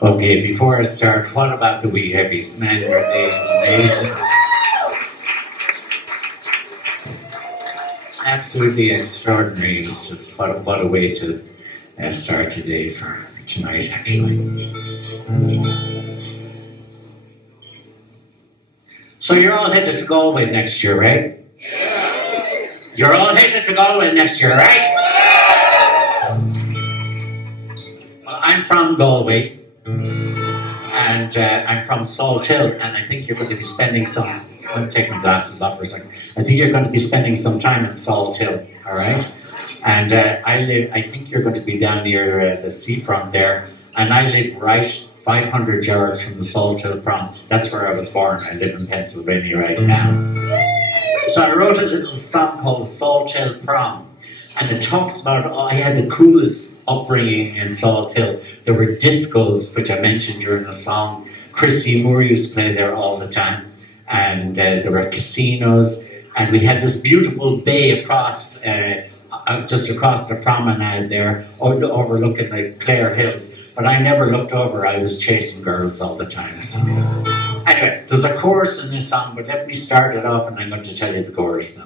Okay, before I start, what about the wee heavies? Man, are they amazing? Absolutely extraordinary. It's just what a way to start the day for tonight, actually. So you're all headed to Galway next year, right? Yeah. You're all headed to Galway next year, right? Well, I'm from Galway. And I'm from Salt Hill, and I think you're going to be spending I'm going to take my glasses off for a second. I think you're going to be spending some time in Salt Hill, all right? And I think you're going to be down near the seafront there, and I live right 500 yards from the Salt Hill prom. That's where I was born. I live in Pennsylvania right now. So I wrote a little song called Salt Hill Prom, and it talks about, I had the coolest upbringing in Salt Hill. There were discos, which I mentioned during the song. Christy Moore used to play there all the time. And there were casinos. And we had this beautiful bay across, just across the promenade there, overlooking the Clare Hills. But I never looked over. I was chasing girls all the time. So. Anyway, there's a chorus in this song, but let me start it off and I'm going to tell you the chorus now.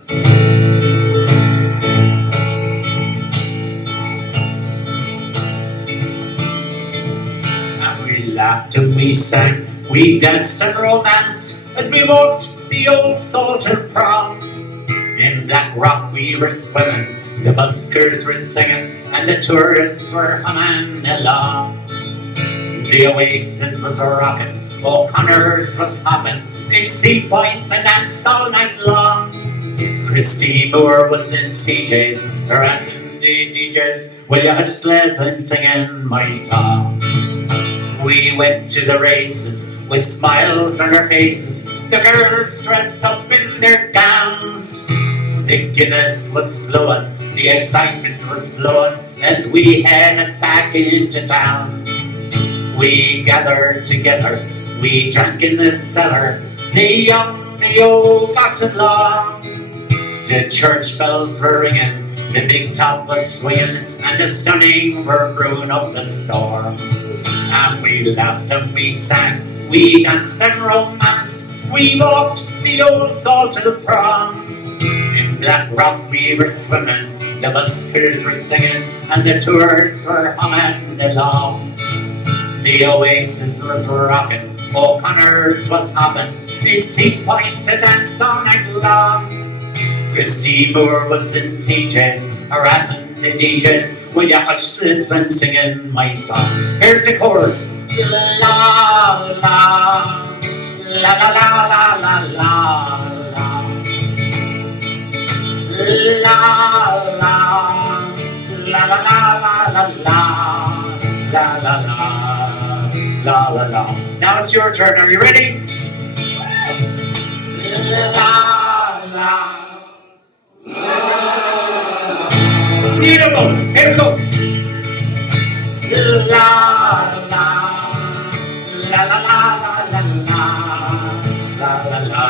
We laughed and we sang, we danced and romanced as we walked the old Salt Hill prom. In Black Rock we were swimming, the buskers were singing, and the tourists were humming along. The Oasis was rocking, O'Connor's was hopping, in Sea Point they danced all night long. Christy Moore was in CJ's, harassing the DJs, will you hush lads, I'm singing my song. We went to the races with smiles on our faces, the girls dressed up in their gowns. The Guinness was flowing, the excitement was flowing as we headed back into town. We gathered together, we drank in the cellar, the young, the old got along. The church bells were ringing, the big top was swinging, and the stunning were brewing up the storm. And we laughed and we sang, we danced and romanced, we walked the old Salt Hill prom. In Black Rock we were swimming, the buskers were singing, and the tourists were humming along. The Oasis was rocking, O'Connor's was hopping, in Sea Point to dance all night long. Christy Moore was in CJ's, harassing the DJs, will you hush lids and singing my song. Here's the chorus. La la la, la la la la la la, la la la la la la la la la. Now it's your turn. Are you ready? La la. Beautiful. Here we go. La la la la la la la la la.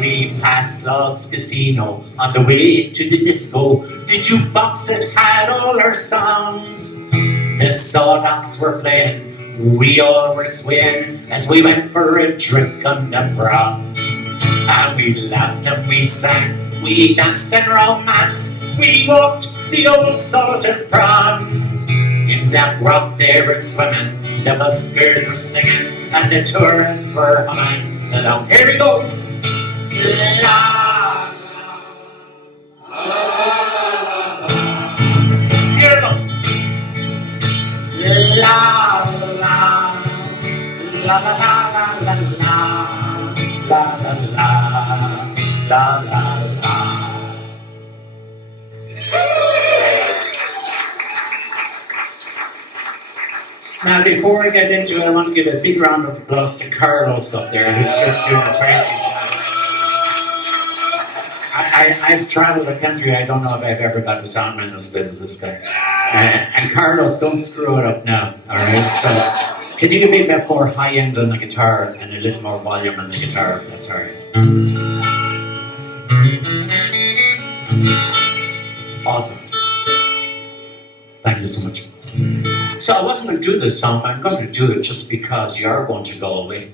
We passed Claude's Casino on the way to the disco. The jukebox that had all our songs. The Sawdocks were playing, we all were swaying as we went for a drink on the prom. And we laughed and we sang, we danced and romanced, we walked the old Salt Hill prom. In Black Rock they were swimming, the buskers were singing, and the tourists were humming along. Here we go. La, beautiful. La la la la la la la la la la la. Now, before I get into it, I want to give a big round of applause to Carlos up there, who's just doing a crazy job. I've traveled the country. I don't know if I've ever got a soundman as good as this guy. And Carlos, don't screw it up now, all right? So, can you give me a bit more high end on the guitar and a little more volume on the guitar, if that's all right? Awesome. Thank you so much. So I wasn't going to do this song, but I'm going to do it just because you are going to Galway.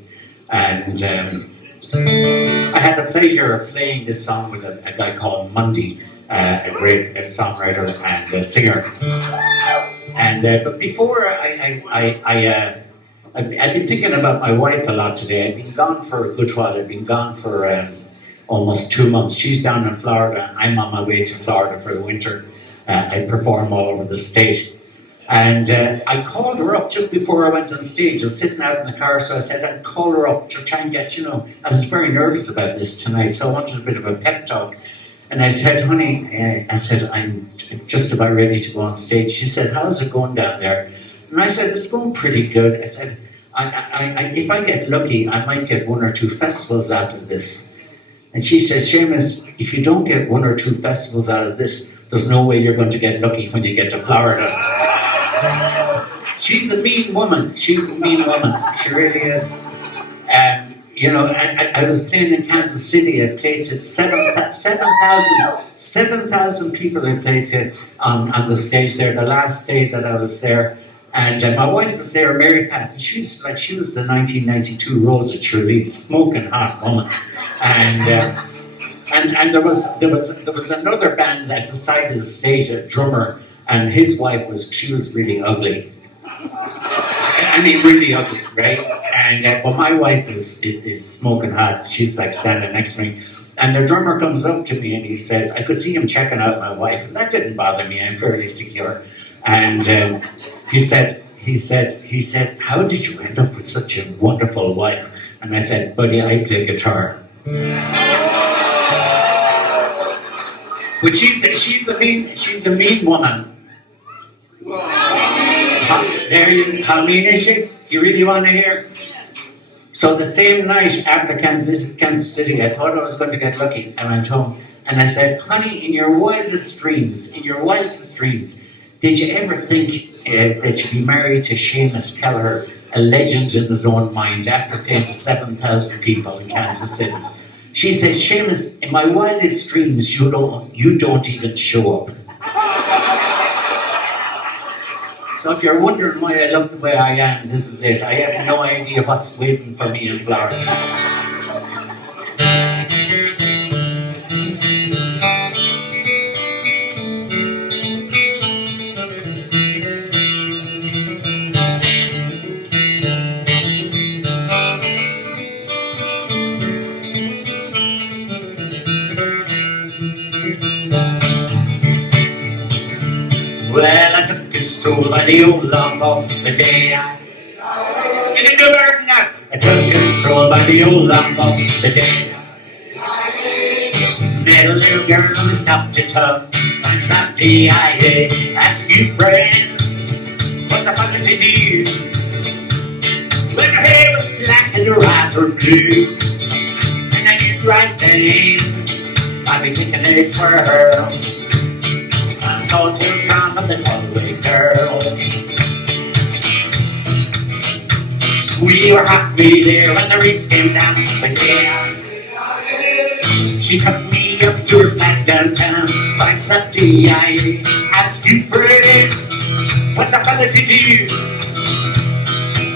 And I had the pleasure of playing this song with a guy called Mundy, a great songwriter and singer. And but before I've been thinking about my wife a lot today. I've been gone for a good while. I've been gone for almost 2 months. She's down in Florida. I'm on my way to Florida for the winter. I perform all over the state. And I called her up just before I went on stage. I was sitting out in the car, so I said I'd call her up to try and get, I was very nervous about this tonight, so I wanted a bit of a pep talk. And I said, honey, I'm just about ready to go on stage. She said, how's it going down there? And I said, it's going pretty good. I said, if I get lucky, I might get 1 or 2 festivals out of this. And she said, Seamus, if you don't get 1 or 2 festivals out of this, there's no way you're going to get lucky when you get to Florida. She's a mean woman. She's a mean woman. She really is. I was playing in Kansas City. I played to 7,000 people I played to on the stage there, the last day that I was there. And my wife was there, Mary Pat, and she was the 1992 Rosa Trulli, smoking hot woman. And there was another band at the side of the stage, a drummer, and his wife she was really ugly. I mean, really ugly, right? And but my wife is smoking hot. She's like standing next to me, and the drummer comes up to me and he says, I could see him checking out my wife, and that didn't bother me. I'm fairly secure. And he said, how did you end up with such a wonderful wife? And I said, buddy, I play guitar. But she's a mean woman. How mean is she? Do you really want to hear? So the same night after Kansas City, I thought I was going to get lucky. I went home and I said, honey, in your wildest dreams, did you ever think that you'd be married to Seamus Kelleher, a legend in his own mind, after playing to 7,000 people in Kansas City? She said, Seamus, in my wildest dreams, you don't even show up. So if you're wondering why I look the way I am, this is it. I have no idea what's waiting for me in Florida. Well, I took a stroll by the old Lombok the day you can do better than that. I took a stroll by the old Lombok the day met a little girl on the stop to tub. I stopped to ask you friends, what's a fucking to do? When her hair was black and her eyes were blue, and I knew right then I'd be taking a twirl. So to come of the Galway girl. We were happy there when the rains came down. But yeah, she took me up to her flat downtown. Find something I asked you pretty, what's a fella to do?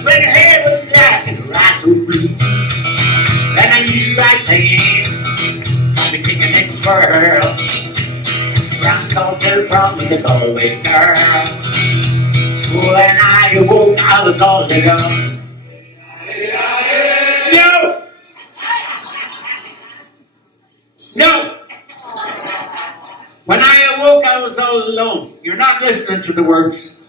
When her hair was black and her eyes were blue, then I knew right then I'd be taking it for her. Brown soldier from the Galway girl. When I awoke, I was all alone. No! When I awoke, I was all alone. You're not listening to the words.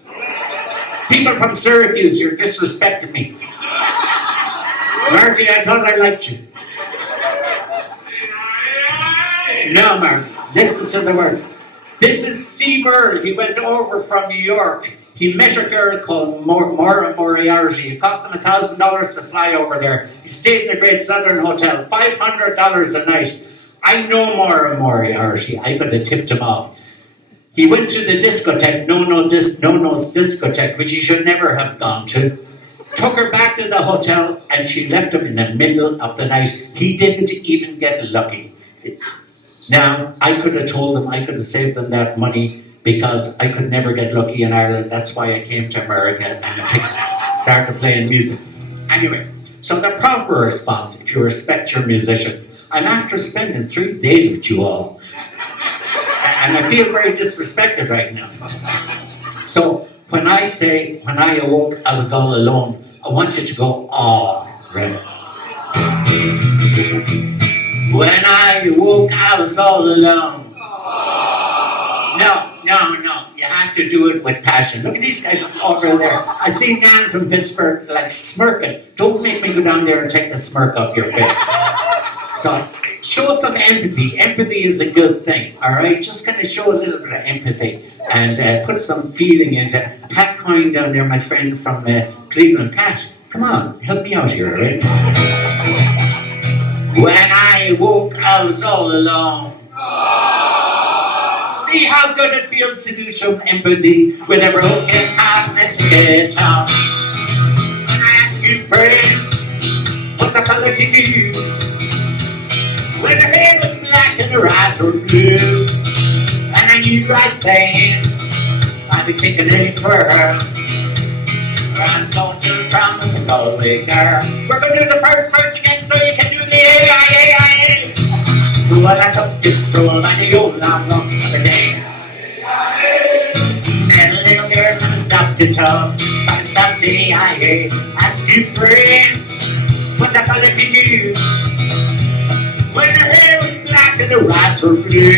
People from Syracuse, you're disrespecting me. Marty, I thought I liked you. No, Marty, listen to the words. This is Steve Earle. He went over from New York. He met a girl called Maura Moriarty. It cost him $1,000 to fly over there. He stayed in the Great Southern Hotel, $500 a night. I know Maura Moriarty. I could have tipped him off. He went to the discotheque, No-No's discotheque, which he should never have gone to. Took her back to the hotel, and she left him in the middle of the night. He didn't even get lucky. Now, I could have told them, I could have saved them that money because I could never get lucky in Ireland. That's why I came to America and I started playing music. Anyway, so the proper response, if you respect your musician, I'm after spending 3 days with you all. And I feel very disrespected right now. So when I say, when I awoke, I was all alone, I want you to go, oh, right? When I awoke, I was all alone. No. You have to do it with passion. Look at these guys over there. I see Dan from Pittsburgh like smirking. Don't make me go down there and take the smirk off your face. So show some empathy. Empathy is a good thing, all right? Just kind of show a little bit of empathy and put some feeling into it. Pat Coyne down there, my friend from Cleveland. Pat, come on, help me out here, all right? When I woke, I was all alone. See how good it feels to do some empathy with a broken heart and to get on. When I ask you, friend, what's a fella to do? When her hair was black and her eyes were blue, and I knew right then I'd be taking a twirl. I'm soldier from the Galway girl. We're going to do the first verse again so you can do the A-I-A-I-A. Well, I took this stroll by the old long of the day. And a little girl from the stop to talk by the Sunday I asked you, friend, what's a fella to do? When her hair was black and her eyes were blue,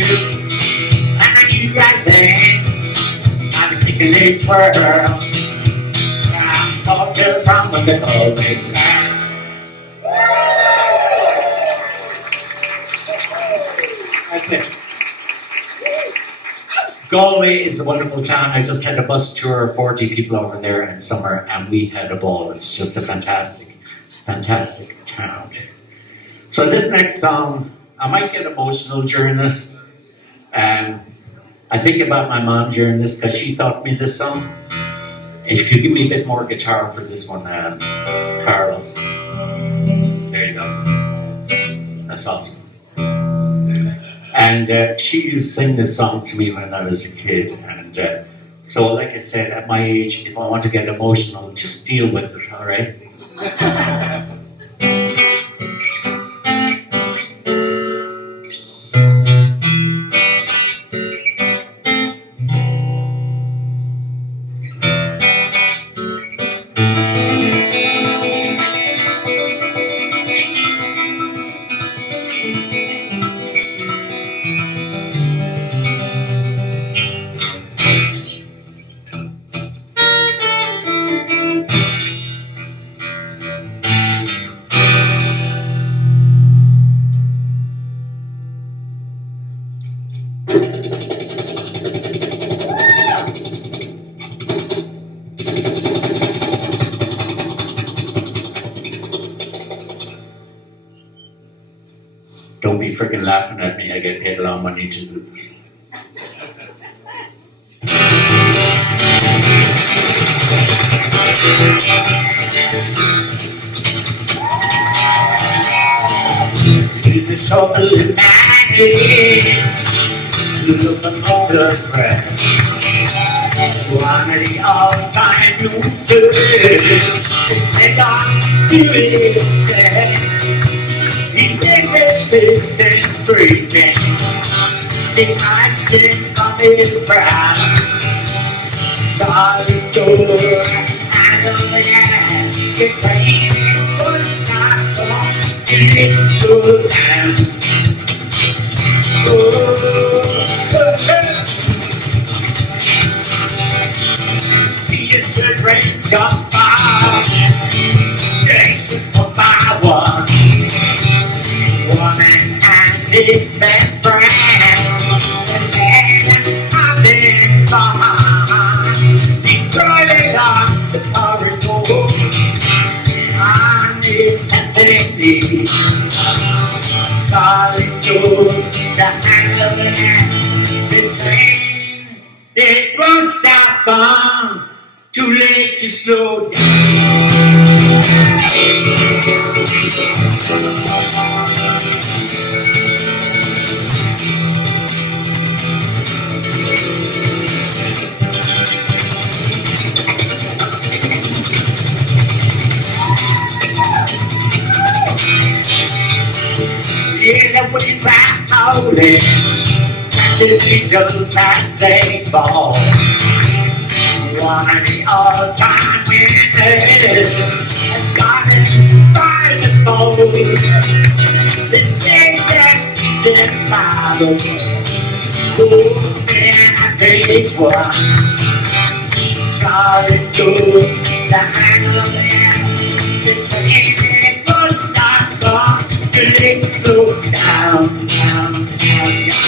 and I knew right then I'd be taking a twirl. I'm soldier from the Galway girl. That's it. Galway is a wonderful town. I just had a bus tour of 40 people over there in summer and we had a ball. It's just a fantastic, fantastic town. So this next song, I might get emotional during this. I think about my mom during this because she taught me this song. If you could give me a bit more guitar for this one, Carlos. There you go. That's awesome. And she used to sing this song to me when I was a kid. And so, like I said, at my age, if I want to get emotional, just deal with it, all right? Don't be freaking laughing at me. I get paid a lot of money to do this. It's a shovel in my head to look at photograph. One of the all-time losers, and I'm doing this. He is a distant screaming, stick my stick on his brow. Charlie's door, handle the hand, the train was not long, it's slow down. See his good rain jump off, station for my one. Woman and his best friend, and then I've been behind. He crawling on the corridor on his sensitive knee. Charlie's door, the handle and the train. It won't stop on, too late to slow down. win. Catches angels as they fall. One of the all-time winners has got it by the balls. This big that just follow. Moving at page one. Charlie's good, the handle the train was not gone till it slowed down, down, down, down.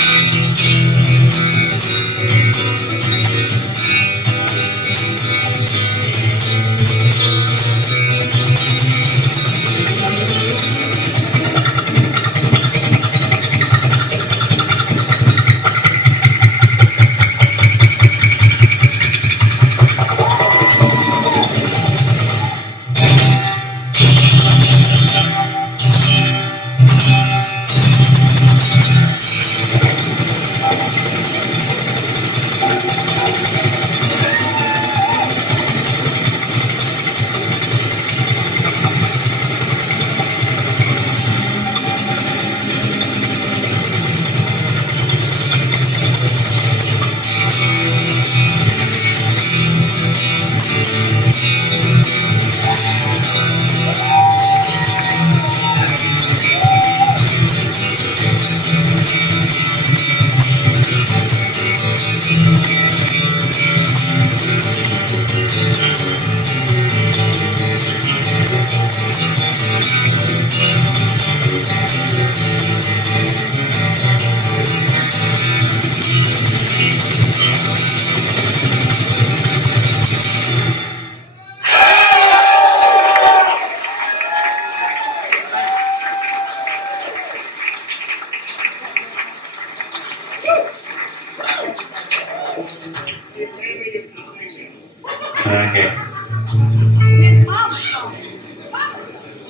Okay.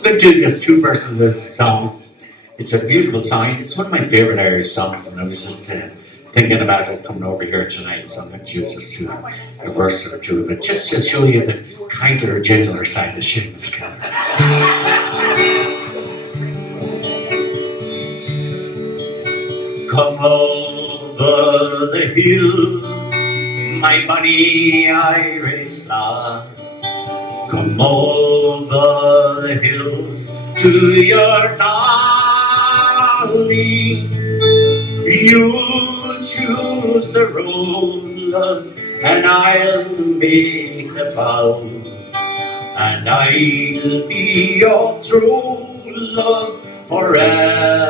We'll do just two verses of this song. It's a beautiful song. It's one of my favorite Irish songs, and I was just thinking about it coming over here tonight, so I'm going to choose just to a verse or two of it, just to show you the kinder, gentler side of Seamus Kelleher. Come over the hills, my bonny Irish lass. Come over the hills to your darling. You choose the road, and I'll make the vow, and I'll be your true love forever.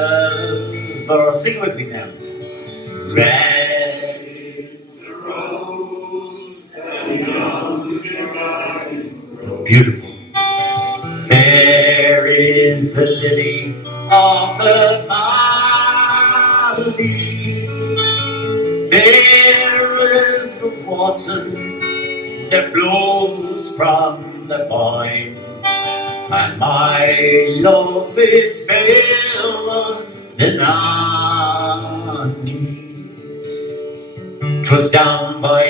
Sing with me now. Red is the rose, and young the vine grows. Beautiful. Fair is the lily of the valley. Fair is the water that flows from the vine, and my love is fairer than honey. 'Twas down by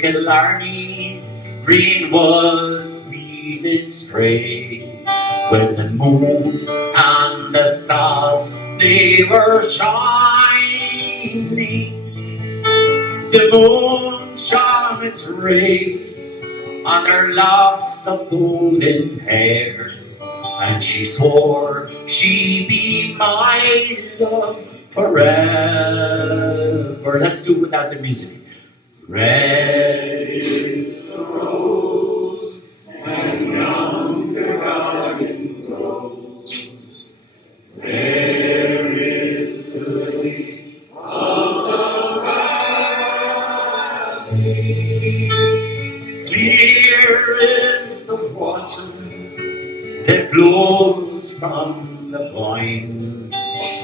Killarney's green woods we did stray, when the moon and the stars they were shining. The moon shone its rays on her locks of golden hair, and she swore she'd be my love forever. Let's do it without the music. Red is the rose, and young the garden grows. Fair is the lily of the valley. Clear is the water that flows from the vine,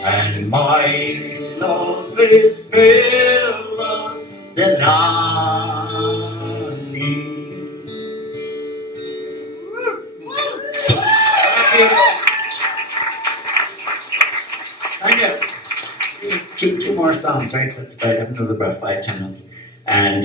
and my love is fairer than honey. Thank you. Two more songs, right? That's about, I have about 5-10 minutes. And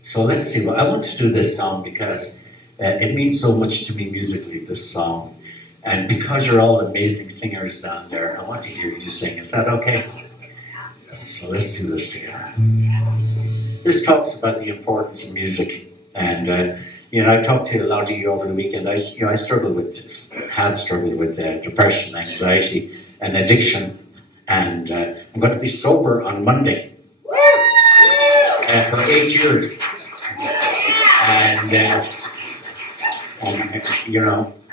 so let's see. Well, I want to do this song because it means so much to me musically, this song. And because you're all amazing singers down there, I want to hear you sing. Is that okay? So let's do this together. This talks about the importance of music. And, I talked to a lot of you over the weekend. I have struggled with depression, anxiety, and addiction. And I'm going to be sober on Monday for 8 years. And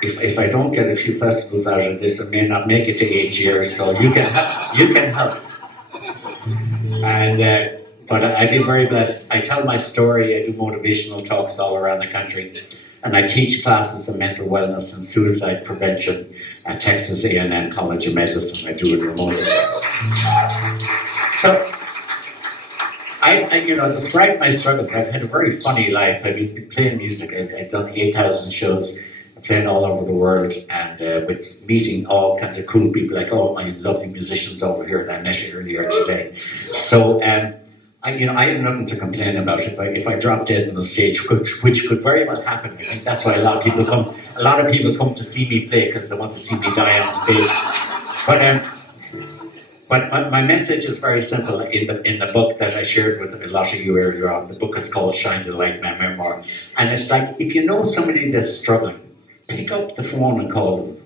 if I don't get a few festivals out of this, I may not make it to 8 years. So you can help. And but I've been very blessed. I tell my story. I do motivational talks all around the country, and I teach classes on mental wellness and suicide prevention at Texas A&M College of Medicine. I do it remotely. So, despite my struggles, I've had a very funny life. I've been playing music. I've done 8,000 shows. I'm playing all over the world, and with meeting all kinds of cool people, like all my lovely musicians over here that I met earlier today. So, I have nothing to complain about if I drop dead on the stage, which could very well happen. I think that's why a lot of people come to see me play, because they want to see me die on stage. But my message is very simple. In the book that I shared with a lot of you earlier on, the book is called Shine the Light, My Memoir. And it's like, if you know somebody that's struggling, pick up the phone and call them.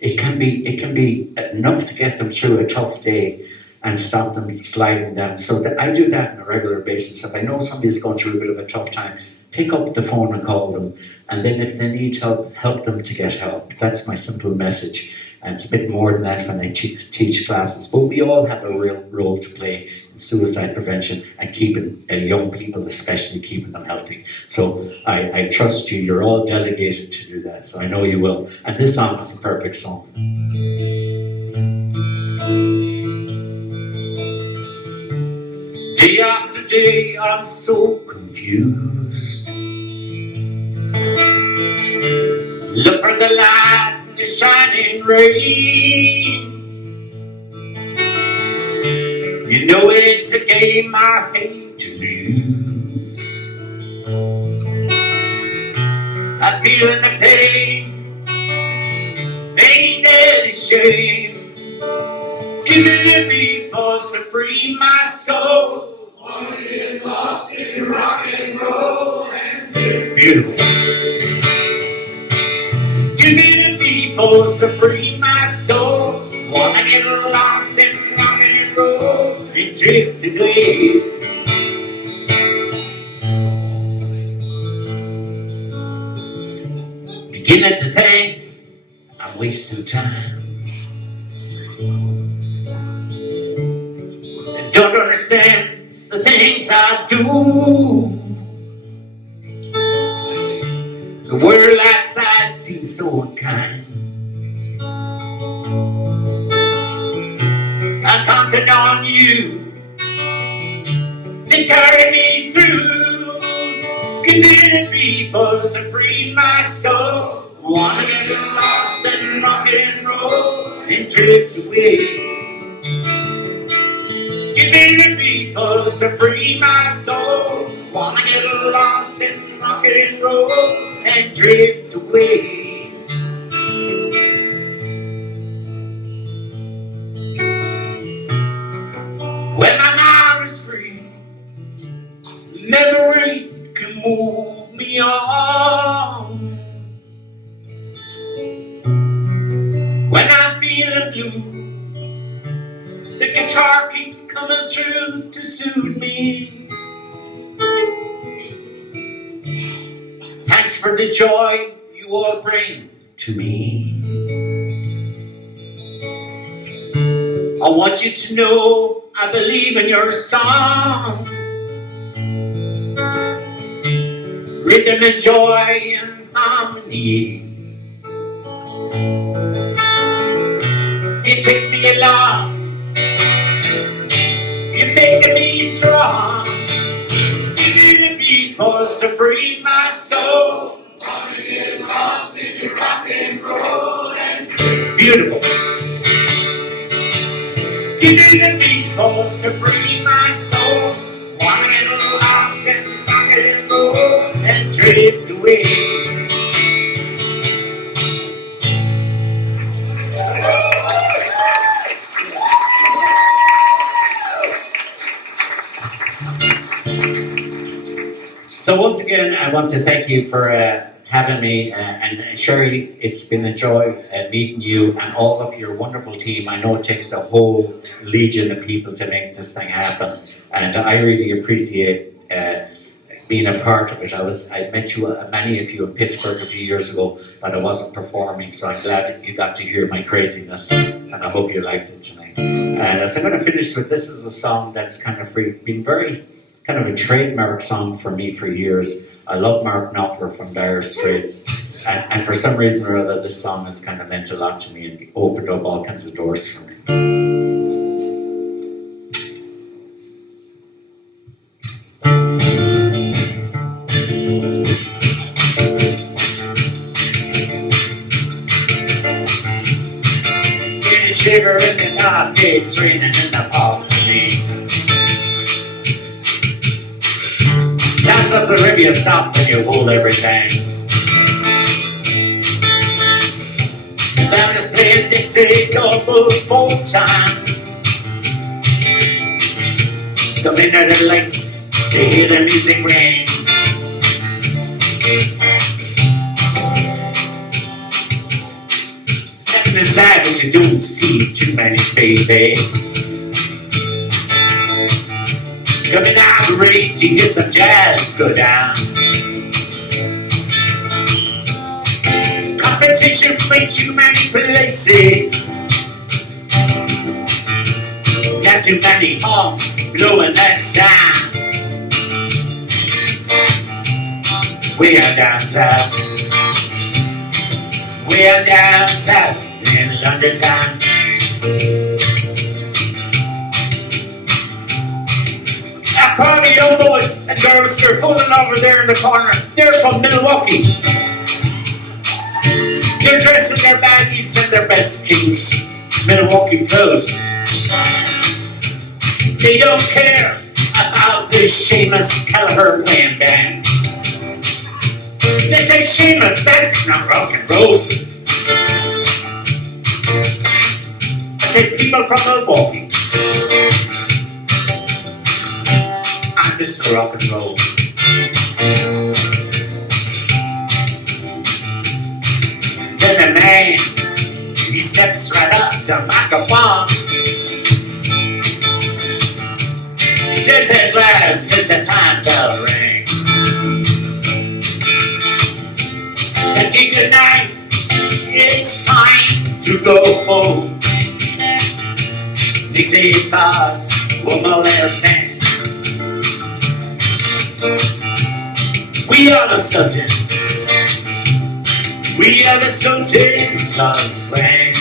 It can be enough to get them through a tough day and stop them sliding down. So I do that on a regular basis. If I know somebody's going through a bit of a tough time, pick up the phone and call them. And then if they need help them to get help. That's my simple message. And it's a bit more than that when I teach classes. But we all have a real role to play in suicide prevention and keeping young people, especially keeping them healthy. So I trust you. You're all delegated to do that. So I know you will. And this song is a perfect song. Day after day, I'm so confused. Look for the light in the shining rain. You know it's a game I hate to lose. I feel the pain, ain't that a shame? Give me because to free my soul. Wanna get lost in rock and roll and feel beautiful. Give me the peoples to free my soul. Wanna get lost in rock and roll and drift away. Beginning to think I'm wasting time. Don't understand the things I do. The world outside seems so unkind. I counted on you to carry me through. Convenient people to free my soul. Wanna get lost in rock and roll and drift away. Give me the peoples to free my soul. Wanna get lost in rock and roll and drift away. When my mind is free, memory can move me on. When I'm feeling blue, the guitar keeps coming through to soothe me. Thanks for the joy you all bring to me. I want you to know I believe in your song. Rhythm and joy and harmony. You take me along. You're making me strong. Give me the because to free my soul. Wanna get lost in your rock and roll and beautiful. Give me the because to free my soul. Wanna get lost in rock and roll and drift away. So once again, I want to thank you for having me, and Sherry, it's been a joy meeting you and all of your wonderful team. I know it takes a whole legion of people to make this thing happen, and I really appreciate being a part of it. I met you, many of you in Pittsburgh a few years ago, but I wasn't performing, so I'm glad you got to hear my craziness, and I hope you liked it tonight. And as I'm going to finish with, this is a song that's kind of been very kind of a trademark song for me for years. I love Mark Knopfler from Dire Straits, and for some reason or other, this song has kind of meant a lot to me and opened up all kinds of doors for me. Shiver in the dark, it's raining in the park for me. Sounds of the river stop when you hold everything. The band is playing Dixie, don't move more time. Come in at the lights, they hear the music ring. Inside, but you don't see too many faces. Coming out ready to hear some jazz go down. Competition for too many places. Got too many horns blowing that sound. We are down south. We are down south. In London town. Now call the young boys and girls are pulling over there in the corner. They're from Milwaukee. They're dressed in their baggies and their best skins. Milwaukee clothes. They don't care about this Seamus Kelleher playing band. They say, Seamus, that's not rock and roll. I take people from Milwaukee. I'm Mr. Rock and Roll. Then the man, he steps right up to the microphone. He says, hey, Gladys, it's the time bell ring. And good night, it's time to go home. These 8 bars will molest him. We are the Celtics. We are the Celtics of swing.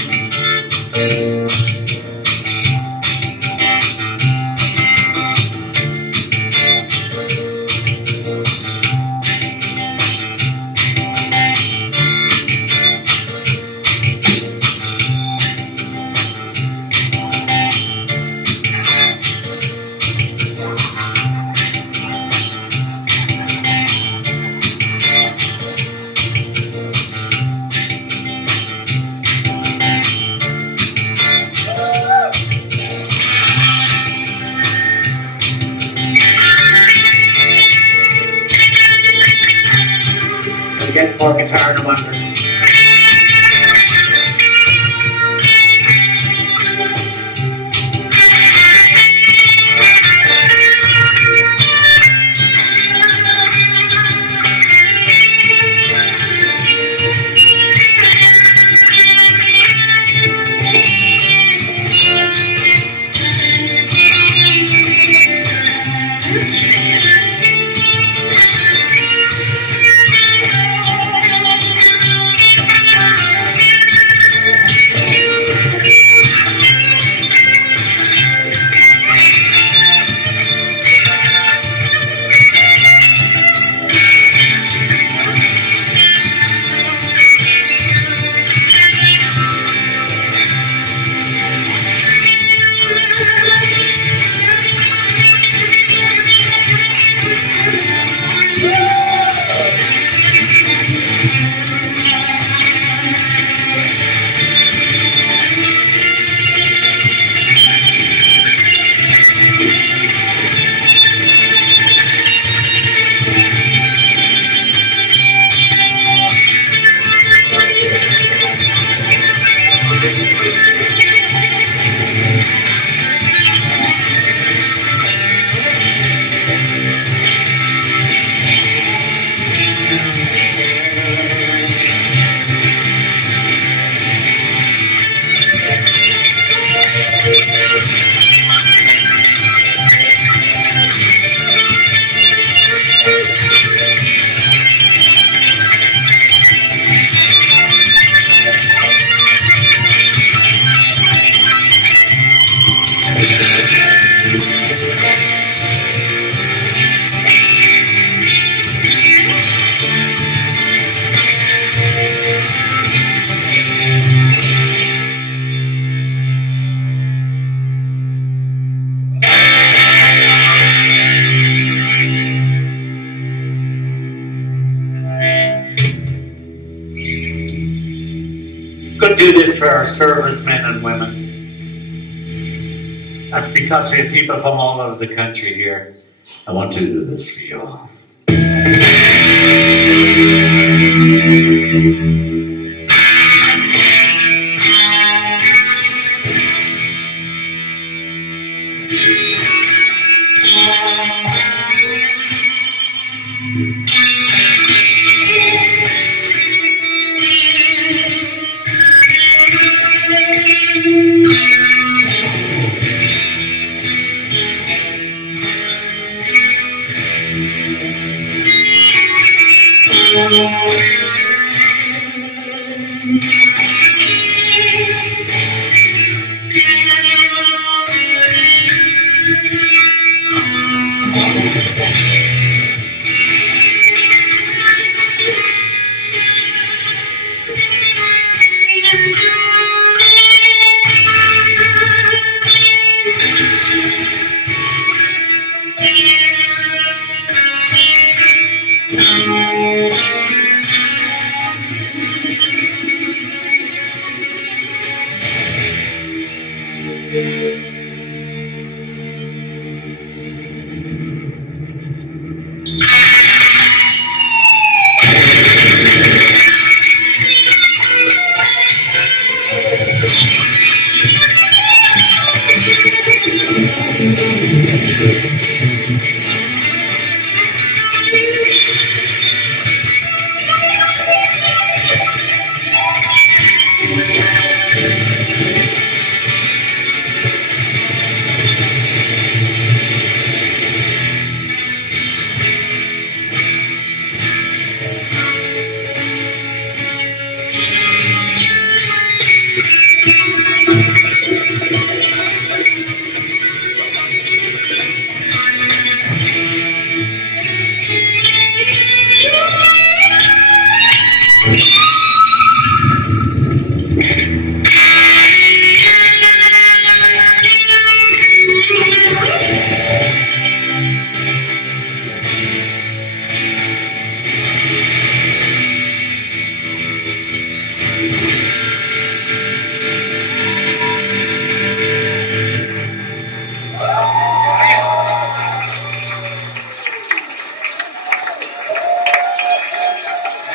Get more guitar in a wonder. do this for our servicemen and women. And because we have people from all over the country here, I want to do this for you.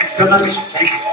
Thanks so much. Thank you.